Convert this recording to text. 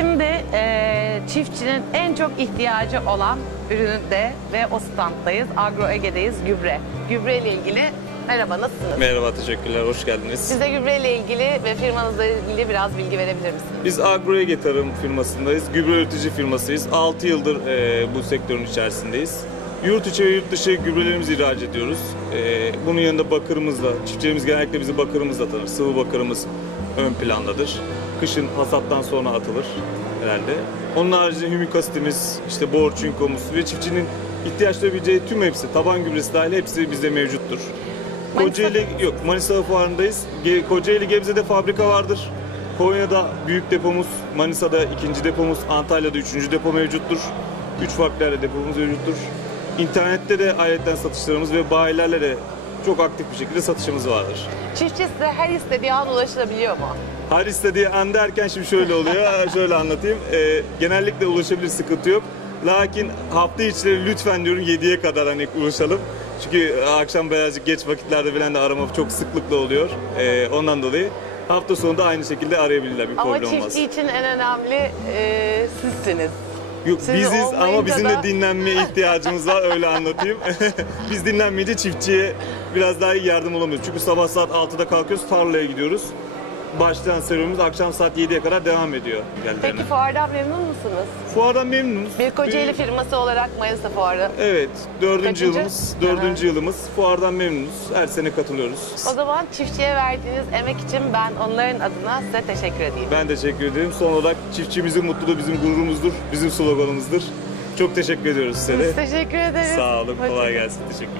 Şimdi çiftçinin en çok ihtiyacı olan ürününde ve o standdayız. Agro Ege'deyiz, gübre. Gübre ile ilgili merhaba, nasılsınız? Merhaba, teşekkürler, hoş geldiniz. Bize gübre ile ilgili ve firmanızla ilgili biraz bilgi verebilir misiniz? Biz Agro Ege Tarım firmasındayız, gübre üretici firmasıyız. 6 yıldır bu sektörün içerisindeyiz. Yurt içi ve yurt dışı gübrelerimizi ihraç ediyoruz. Bunun yanında bakırımızla, çiftçilerimiz genellikle bizi bakırımızla tanır. Sıvı bakırımız ön plandadır. Kışın hasattan sonra atılır herhalde. Onun haricinde hümik asitimiz, işte bor çinkomuz ve çiftçinin ihtiyaç duyabileceği tüm hepsi, taban gübresi dahil hepsi bizde mevcuttur. Manisa fuarındayız. Kocaeli Gebze'de fabrika vardır. Konya'da büyük depomuz, Manisa'da ikinci depomuz, Antalya'da üçüncü depo mevcuttur. 3 farklı yerde depomuz mevcuttur. İnternette de ayetten satışlarımız ve bayilerle de çok aktif bir şekilde satışımız vardır. Çiftçi size her istediği an ulaşılabiliyor mu? Her istediği an derken şimdi şöyle oluyor, şöyle anlatayım. Genellikle ulaşabilir, sıkıntı yok. Lakin hafta içleri lütfen diyorum 7'ye kadar hani ulaşalım. Çünkü akşam birazcık geç vakitlerde bilen de arama çok sıklıkla oluyor. Ondan dolayı hafta sonu da aynı şekilde arayabilirler, bir problem olmaz. Ama çiftçi için en önemli sizsiniz. Yok, Siz biziz ama olmayınca bizim da- de dinlenmeye ihtiyacımız var, öyle anlatayım. Biz dinlenmeyince çiftçiye biraz daha iyi yardım olamıyoruz. Çünkü sabah saat 6'da kalkıyoruz, tarlaya gidiyoruz. Başlayan serüvenimiz akşam saat 7'ye kadar devam ediyor. Peki fuardan memnun musunuz? Fuardan memnunuz. Bir Kocaeli firması olarak Manisa Fuarı. Evet, Kaçıncı? dördüncü yılımız. Fuardan memnunuz. Her sene katılıyoruz. O zaman çiftçiye verdiğiniz emek için ben onların adına size teşekkür edeyim. Ben teşekkür ederim. Son olarak çiftçimizin mutluluğu bizim gururumuzdur, bizim sloganımızdır. Çok teşekkür ediyoruz size de. Biz teşekkür ederiz. Sağ olun, Hoşça kolay kalın. gelsin. Teşekkür ederim.